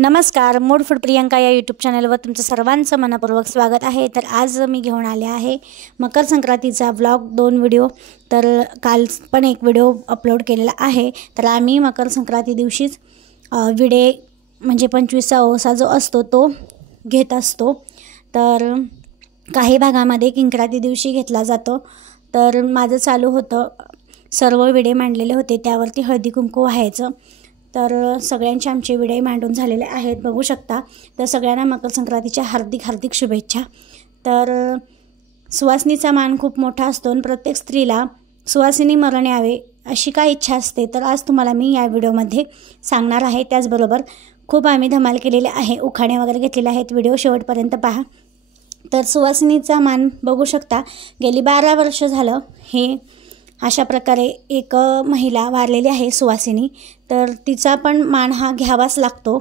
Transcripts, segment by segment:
नमस्कार, mood food Priyanka या YouTube चॅनलवर तुमचं सर्वांचं मनपूर्वक स्वागत आहे। तर आज मी घेऊन आले आहे मकर संक्रांतीचा व्लॉग 2 व्हिडिओ। तर काल पण एक व्हिडिओ अपलोड केलेला आहे। तर आम्ही मकर संक्रांती दिवशीच विडे म्हणजे 25वा ओसा जो असतो तो घेत असतो। तर काही भागामध्ये किंक्राती दिवशी घेतला जातो। तर माझं चालू होतं, सर्व विडे मांडलेले होते, त्यावरती हळदी कुंकू व्हायचं। तर सगळ्यांचे आमचे विडे मांडून झालेले आहेत, बघू शकता। तर सगळ्यांना मकर संक्रांतीच्या हार्दिक शुभेच्छा। तर सुवासिनीचा मान खूप मोठा असतो आणि प्रत्येक स्त्रीला सुवासिनी मरण यावे अशी काय इच्छा असते, तर आज तुम्हाला मी या व्हिडिओमध्ये सांगणार आहे। त्याचबरोबर खूप आम्ही धमाल केलेले आहे, उखाणे वगैरे घेतलेले आहेत, व्हिडिओ शेवटपर्यंत पहा। तर सुवासिनीचा मान बघू शकता, गेली 12 वर्ष झालं हे अशा प्रकारे एक महिला वारलेली आहे सुवासिनी। तर तिचा पण मान हा घ्यावाच लागतो,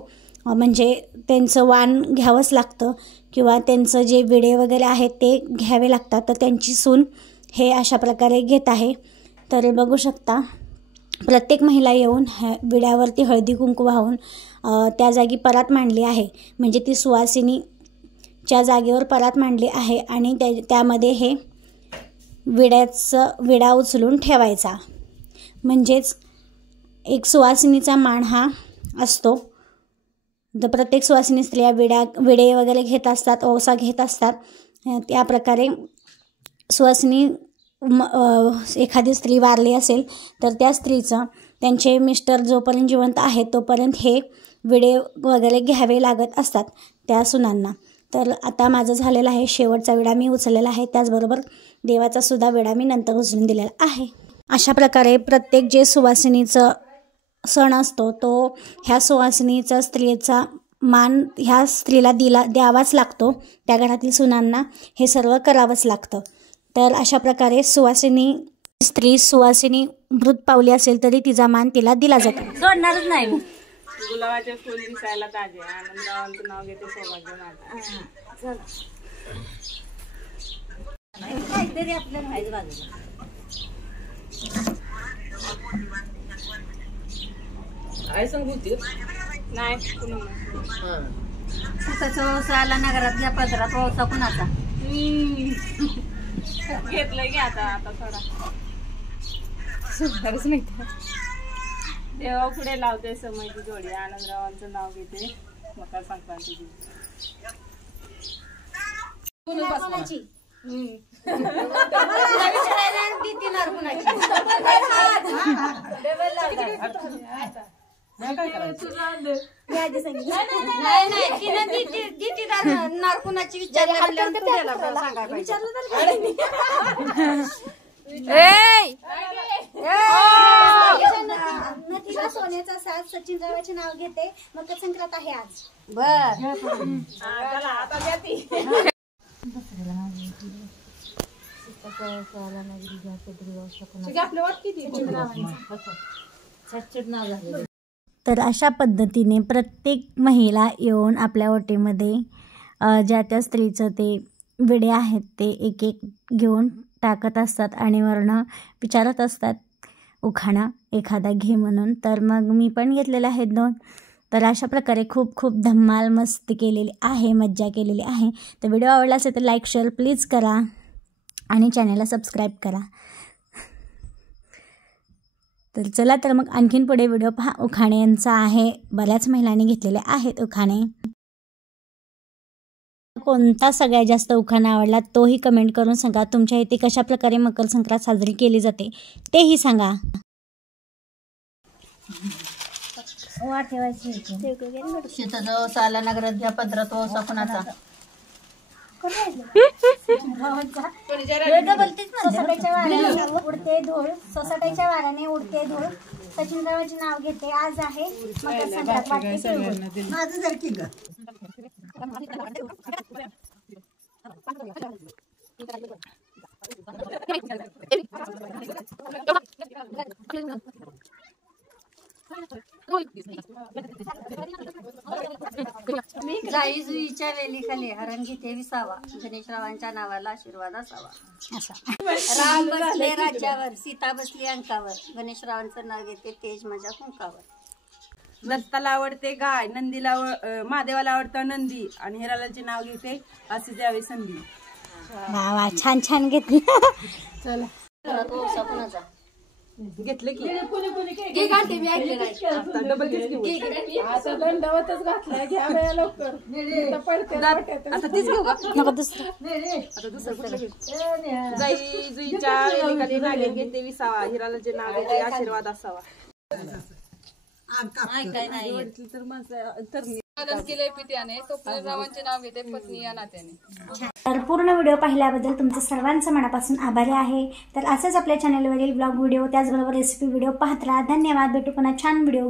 म्हणजे त्यांचं वाण घ्यावंच लागतं किंवा त्यांचं जे विडे वगैरे आहेत ते घ्यावे लागतात। तर त्यांची सून हे अशा प्रकारे घेत आहे। तर बघू शकता, प्रत्येक महिला येऊन विड्यावरती हळदी कुंकू वाहून त्या जागी परात मांडली आहे, म्हणजे ती सुवासिनीच्या जागेवर परात मांडली आहे आणि त्यामध्ये हे विडा उचलून ठेवायचा, म्हणजेच एक सुवासिनीचा मान हा असतो। तर प्रत्येक सुवासिनी स्त्रिया विडे वगैरे घेत असतात, ओसा घेत असतात। त्या प्रकारे सुवासिनी एखादी स्त्री वारली असेल तर त्या स्त्रीचं त्यांचे मिस्टर जोपर्यंत जिवंत आहेत तोपर्यंत हे विडे वगैरे घ्यावे लागत असतात त्या सुनांना। तर आता माझं झालेलं आहे, शेवटचा विडा मी उचललेला आहे, त्याचबरोबर देवाचा सुद्धा विडा मी नंतर उचलून दिलेला आहे। अशा प्रकारे प्रत्येक जे सुवासिनीचं सण असतो तो ह्या सुवासिनीचा स्त्रीचा मान ह्या स्त्रीला द्यावाच लागतो, त्या घरातील सुनांना हे सर्व करावंच लागतं। तर अशा प्रकारे सुवासिनी मृत पावली असेल तरी तिचा मान तिला दिला जातो, सोडणारच नाही। गुलाबाचे फूल दिसायला ताजे, आनंदावांचं नाव घेते सौभाग्य माझं। काहीतरी आपल्याला माहिती बाजूला आई सांगूती नाही कुणाला स्वतःचा ओसा आला नगरात घ्या पदरात, ओसा कुणाचा घेतलंय की आता थोडा सुधारच नाही। देवा पुढे लावते समयची जोडी, आनंदरावांचं नाव घेते मकर संक्रांती दिवशी। सोन्याचा साज सचिनरावांचे नाव घेते, मकर संक्रांत आहे आज। तर अशा पद्धतीने प्रत्येक महिला येऊन आपल्या ओटीमध्ये ज्या त्या स्त्रीचं ते विडे आहेत ते एक एक घेऊन टाकत असतात आणि वर्ण विचारत असतात उखाणा एखादा घे म्हणून। तर मग मी पण घेतलेले आहेत 2। तर अशा प्रकारे खूप धमाल मस्ती केलेली आहे, मज्जा केलेली आहे। तर व्हिडिओ आवडला असेल तर लाईक शेअर प्लीज करा आणि चॅनलला सबस्क्राईब करा। तर चला, तर मग आणखीन पुढे व्हिडिओ पहा, उखाण्यांचा आहे, बऱ्याच महिलांनी घेतलेले आहेत उखाणे। कोणता सगळ्यात जास्त उखाणा आवडला तोही कमेंट करून सांगा। तुमच्या इथे कशा प्रकारे मकर संक्रांत साजरी केली जाते तेही सांगा। शेताचा ओसा आला नगरात घ्या पदरात, ओसा कुणाचा उडते धूळ, सोसाट्याच्या वाराने उडते धूळ, सचिनरावांचे नाव घेते आज आहे मकर संक्रांत वाटते माझं जर की जाई जुईच्या वेलीखाली हरण घेते विसावा, गणेशरावांच्या नावाला आशीर्वाद असावा। राम बसले राज्यावर, सीता बसली अंकावर, गणेशरावांचं नाव घेते तेज माझ्या कुंकावर। दत्ताला आवडते गाय, नंदीला महादेवाला आवडतं नंदी आणि हिरालालचे नाव घेते अशी द्यावी संधी. वा वा, छान छान घेतली. चला घेतलं की आता दंडवतच घातलाय. घ्या बाया लवकर. आता तीच घेऊ का? नको दुसरं. आता दुसरं कुठलं घेऊ? जुईच्या वेलीखाली नागिन घेते विसावा, हिरालालचे नाव घेते आशीर्वाद असावा. तर माणसं तर रावांचे नाव घेते पत्नी या नात्याने. तर पूर्ण व्हिडिओ पाहिल्याबद्दल तुमचं सर्वांचं मनापासून आभारी आहे. तर असंच आपल्या चॅनलवरील ब्लॉग व्हिडिओ त्याचबरोबर रेसिपी व्हिडिओ पाहत राहा. धन्यवाद. भेटू पुन्हा छान व्हिडिओ.